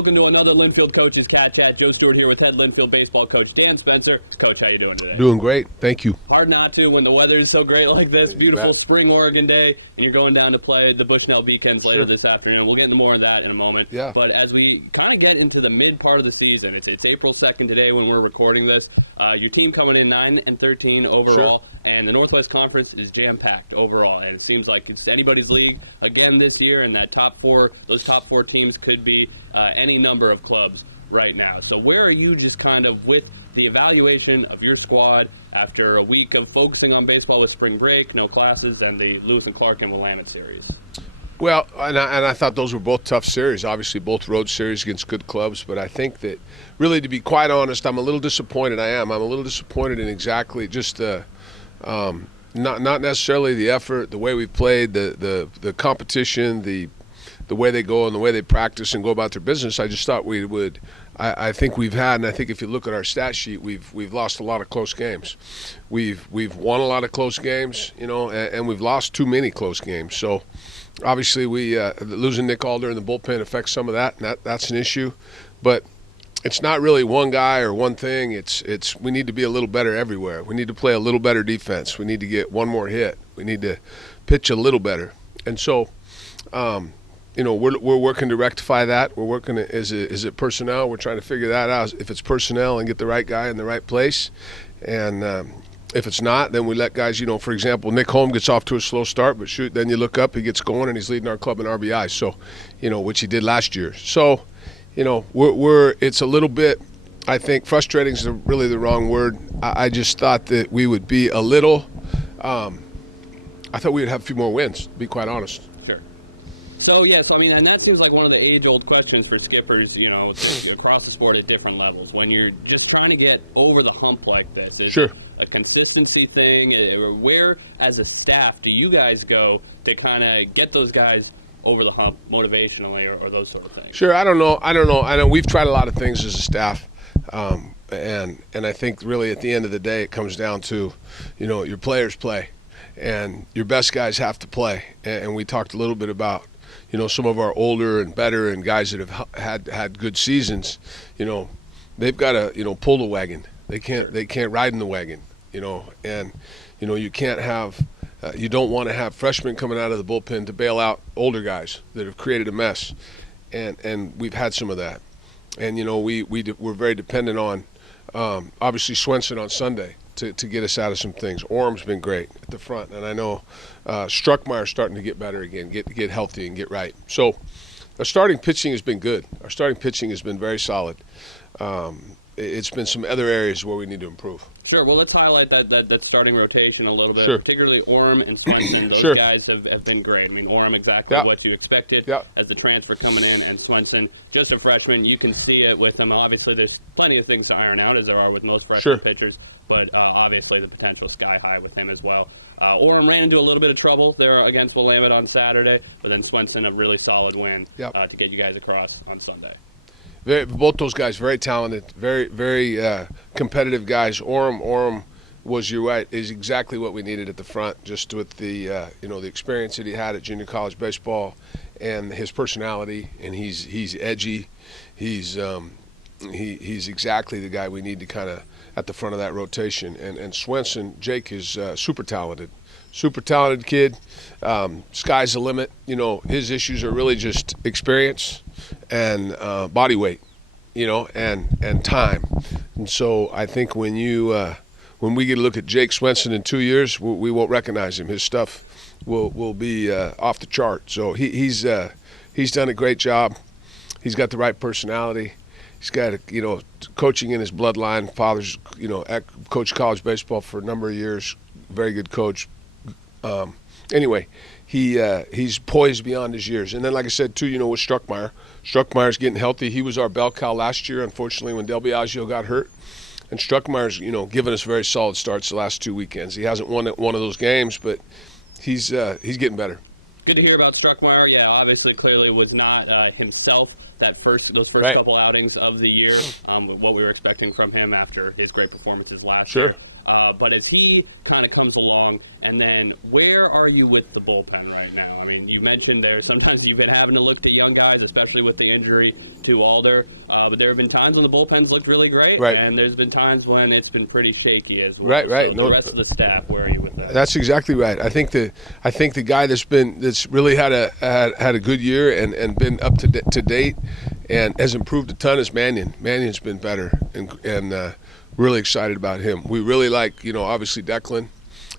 welcome to another Linfield Coaches CatChat. Joe Stewart here with head Linfield baseball coach Dan Spencer. Coach, how you doing today? Doing great, thank you. Hard not to when the weather is so great like this. Beautiful spring Oregon day, and you're going down to play the Bushnell Beacons later this afternoon. We'll get into more of that in a moment. Yeah. But as we kind of get into the mid part of the season, it's April 2nd today when we're recording this. Your team coming in 9-13 overall, and the Northwest Conference is jam-packed overall. And it seems like it's anybody's league again this year, and those top four teams could be any number of clubs right now. So where are you just kind of with the evaluation of your squad after a week of focusing on baseball with spring break, no classes, and the Lewis and Clark and Willamette series? Well, and I thought those were both tough series, obviously both road series against good clubs, but I think that really, to be quite honest, I'm a little disappointed. I'm a little disappointed in exactly just not necessarily the effort, the way we played, the competition, the way they go and the way they practice and go about their business. I just thought we would. I think we've had, and I think if you look at our stat sheet, we've lost a lot of close games. We've won a lot of close games, and we've lost too many close games. So obviously losing Nick Alder in the bullpen affects some of that, and that's an issue. But it's not really one guy or one thing. It's we need to be a little better everywhere. We need to play a little better defense. We need to get one more hit. We need to pitch a little better. And so we're working to rectify that. We're working to, is it personnel? We're trying to figure that out. If it's personnel and get the right guy in the right place, and if it's not, then we let guys. For example, Nick Holm gets off to a slow start, but then you look up, he gets going, and he's leading our club in RBI. So, which he did last year. So, it's a little bit. I think frustrating is really the wrong word. I just thought that we would be a little. I thought we would have a few more wins, to be quite honest. So and that seems like one of the age-old questions for skippers, across the sport at different levels. When you're just trying to get over the hump like this, is it a consistency thing? Where, as a staff, do you guys go to kind of get those guys over the hump motivationally or those sort of things? Sure, I don't know. I know we've tried a lot of things as a staff, and I think really at the end of the day it comes down to, your players play, and your best guys have to play. And we talked a little bit about some of our older and better and guys that have had good seasons, they've got to, pull the wagon. They can't ride in the wagon, and, you can't have, you don't want to have freshmen coming out of the bullpen to bail out older guys that have created a mess. And we've had some of that. And, we're very dependent on, obviously, Swenson on Sunday to get us out of some things. Orm's been great at the front, and I know Struckmeyer's starting to get better again, get healthy and get right. So our starting pitching has been good. Our starting pitching has been very solid. It's been some other areas where we need to improve. Sure. Well, let's highlight that starting rotation a little bit, Sure. particularly Orm and Swenson. Those guys have been great. I mean, Orm exactly what you expected as the transfer coming in, and Swenson, just a freshman. You can see it with him. Obviously, there's plenty of things to iron out, as there are with most freshman pitchers, but obviously the potential sky high with him as well. Orem ran into a little bit of trouble there against Willamette on Saturday, but then Swenson a really solid win to get you guys across on Sunday. Both those guys very talented, very very competitive guys. Orem was, you're right, is exactly what we needed at the front, just with the the experience that he had at junior college baseball and his personality, and he's edgy. He's exactly the guy we need to kind of at the front of that rotation. And Swenson, Jake, is super talented kid. Sky's the limit. His issues are really just experience and body weight, and time. And so I think when we get a look at Jake Swenson in 2 years, we won't recognize him. His stuff will be off the chart. So he's done a great job. He's got the right personality. He's got, coaching in his bloodline. Father's, coached college baseball for a number of years. Very good coach. Anyway, he's poised beyond his years. And then, like I said, too, with Struckmeyer. Struckmeyer's getting healthy. He was our bell cow last year, unfortunately, when Del Biagio got hurt. And Struckmeyer's, given us very solid starts the last 2 weekends. He hasn't won one of those games, but he's getting better. Good to hear about Struckmeyer. Yeah, obviously, clearly was not himself those first couple outings of the year, what we were expecting from him after his great performances last year. But as he kind of comes along, and then where are you with the bullpen right now? I mean, you mentioned there sometimes you've been having to look to young guys, especially with the injury to Alder. But there have been times when the bullpen's looked really great, right. And there's been times when it's been pretty shaky as well. Right. So the rest of the staff, where are you with that? That's exactly right. I think the guy that's really had a good year and been up to date and has improved a ton is Mannion. Mannion's been better and really excited about him. We really like, obviously Declan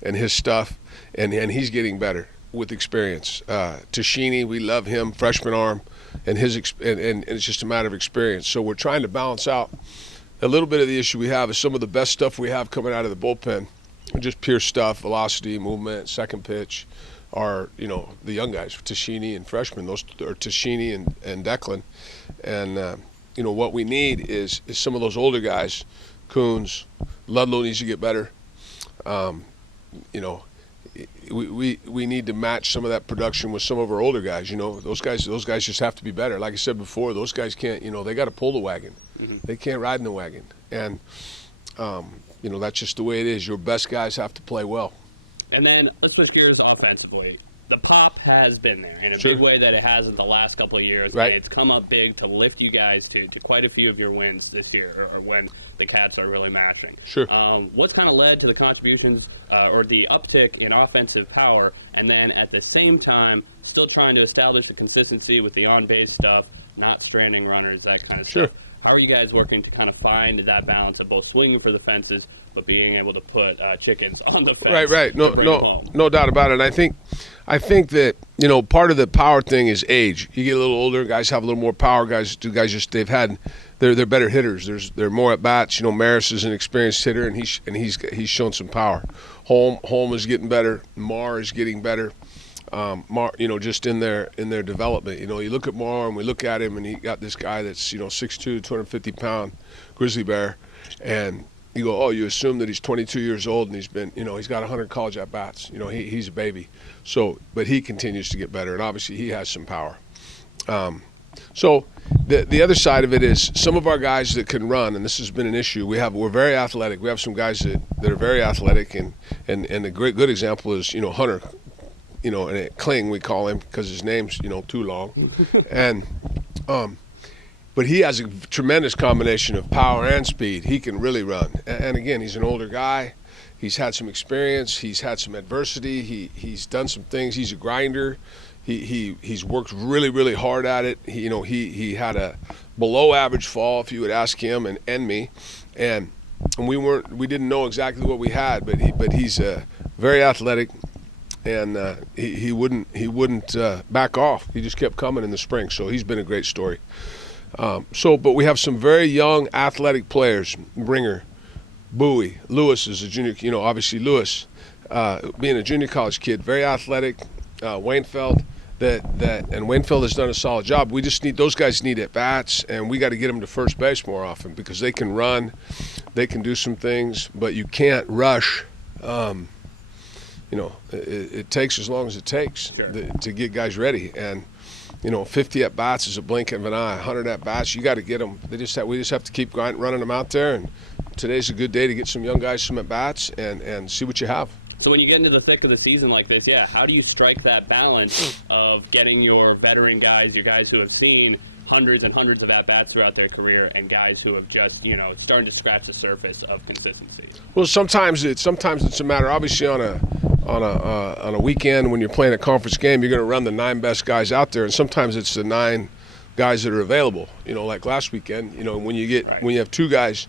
and his stuff, and he's getting better with experience. Tashini, we love him, freshman arm, and and it's just a matter of experience. So we're trying to balance out a little bit of the issue we have is some of the best stuff we have coming out of the bullpen, just pure stuff, velocity, movement, second pitch, are the young guys, Tashini and freshmen. Those are Tashini and Declan, and what we need is some of those older guys. Coons, Ludlow needs to get better. We need to match some of that production with some of our older guys. Those guys just have to be better. Like I said before, those guys can't. They got to pull the wagon. Mm-hmm. They can't ride in the wagon, and that's just the way it is. Your best guys have to play well. And then let's switch gears offensively. The pop has been there in a Sure. big way that it hasn't the last couple of years. Right. It's come up big to lift you guys to quite a few of your wins this year, or when the Cats are really mashing. Sure. What's kind of led to the contributions or the uptick in offensive power, and then at the same time still trying to establish a consistency with the on-base stuff, not stranding runners, that kind of Sure. stuff? How are you guys working to kind of find that balance of both swinging for the fences but being able to put chickens on the fence? Right. No doubt about it. I think that part of the power thing is age. You get a little older, guys have a little more power. They're better hitters. They're more at bats. Maris is an experienced hitter, and he's shown some power. Holm is getting better. Marr is getting better. Just in their development. You look at Marr and we look at him, and he got this guy that's 6'2", 250-pound grizzly bear, and you go, you assume that he's 22 years old and he's been, he's got 100 college at bats. He's a baby. So, but he continues to get better, and obviously he has some power. So the other side of it is some of our guys that can run, and this has been an issue. We're very athletic. We have some guys that are very athletic, and a good example is Hunter. And Kling, we call him because his name's too long, and but he has a tremendous combination of power and speed. He can really run, and again, he's an older guy. He's had some experience. He's had some adversity. He's done some things. He's a grinder. He's worked really, really hard at it. He had a below average fall, if you would ask him and me, and we didn't know exactly what we had, but he's very athletic. And he wouldn't back off. He just kept coming in the spring. So he's been a great story. But we have some very young athletic players. Bringer, Bowie, Lewis is a junior. Obviously Lewis, being a junior college kid, very athletic. Waynefeld, and Waynefeld has done a solid job. We just need those guys need at bats, and we got to get them to first base more often because they can run, they can do some things, but you can't rush. It takes as long as it takes. Sure. To get guys ready. And, 50 at-bats is a blink of an eye. 100 at-bats, you got to get them. We just have to keep running them out there. And today's a good day to get some young guys some at-bats and see what you have. So when you get into the thick of the season like this, how do you strike that balance of getting your veteran guys, your guys who have seen hundreds and hundreds of at-bats throughout their career, and guys who have just, starting to scratch the surface of consistency? Well, sometimes it's a matter, obviously, on a weekend when you're playing a conference game, you're going to run the 9 best guys out there, and sometimes it's the 9 guys that are available. Like last weekend, when you have two guys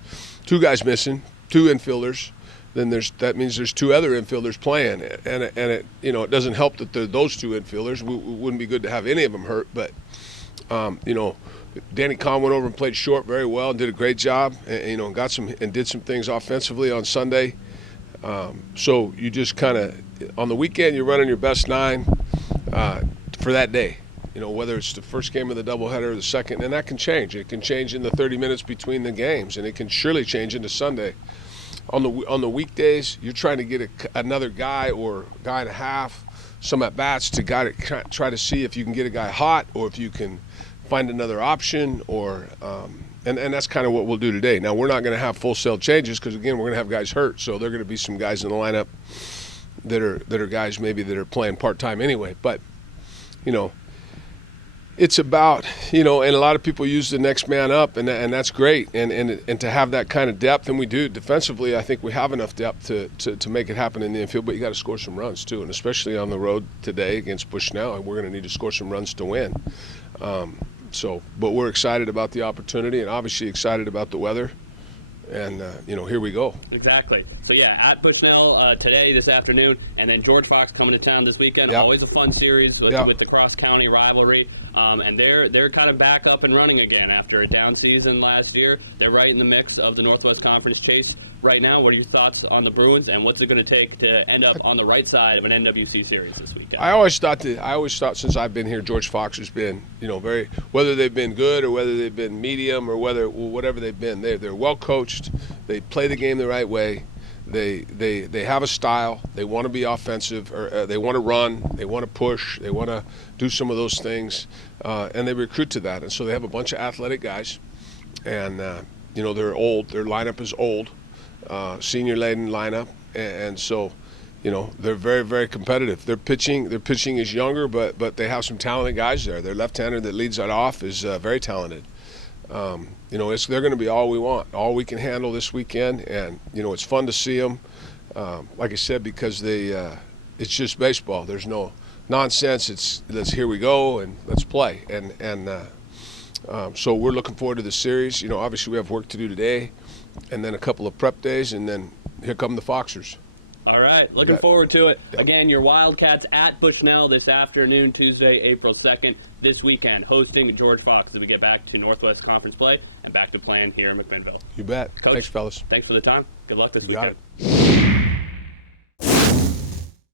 missing, 2 infielders, then that means there's 2 other infielders playing, and it doesn't help that they're those 2 infielders. It wouldn't be good to have any of them hurt, but Danny Kahn went over and played short very well and did a great job, and got some and did some things offensively on Sunday. So you just kind of on the weekend you're running your best 9 for that day. Whether it's the first game of the doubleheader or the second, and that can change. It can change in the 30 minutes between the games, and it can surely change into Sunday. On the weekdays, you're trying to get another guy or guy and a half some at bats to try to see if you can get a guy hot or if you can find another option or And that's kind of what we'll do today. Now, we're not going to have full cell changes because, again, we're going to have guys hurt. So there are going to be some guys in the lineup that are guys maybe that are playing part-time anyway. But, it's about, and a lot of people use the next man up, and that's great. And to have that kind of depth, and we do defensively, I think we have enough depth to make it happen in the infield. But you got to score some runs too, and especially on the road today against Bushnell, we're going to need to score some runs to win. But we're excited about the opportunity, and obviously excited about the weather. And, here we go. Exactly. So, at Bushnell today, this afternoon, and then George Fox coming to town this weekend. Yep. Always a fun series with the cross-county rivalry. And they're kind of back up and running again after a down season last year. They're right in the mix of the Northwest Conference chase right now. What are your thoughts on the Bruins, and what's it going to take to end up on the right side of an NWC series this weekend? I always thought since I've been here, George Fox has been, very, whether they've been good or whether they've been medium or whatever they've been, they're well coached. They play the game the right way. They have a style. They want to be offensive, or they want to run. They want to push. They want to do some of those things, and they recruit to that. And so they have a bunch of athletic guys, and they're old. Their lineup is old, senior-laden lineup, and so they're very, very competitive. Their pitching is younger, but they have some talented guys there. Their left-hander that leads that off is very talented. They're going to be all we want, all we can handle this weekend, and it's fun to see them. Like I said, because it's just baseball. There's no nonsense. Here we go and let's play. So we're looking forward to the series. Obviously we have work to do today, and then a couple of prep days, and then here come the Foxers. All right, looking forward to it. Yep. Again, your Wildcats at Bushnell this afternoon, Tuesday, April 2nd, this weekend, hosting George Fox as we get back to Northwest Conference play and back to playing here in McMinnville. You bet. Coach, thanks, fellas. Thanks for the time. Good luck this You weekend. got it.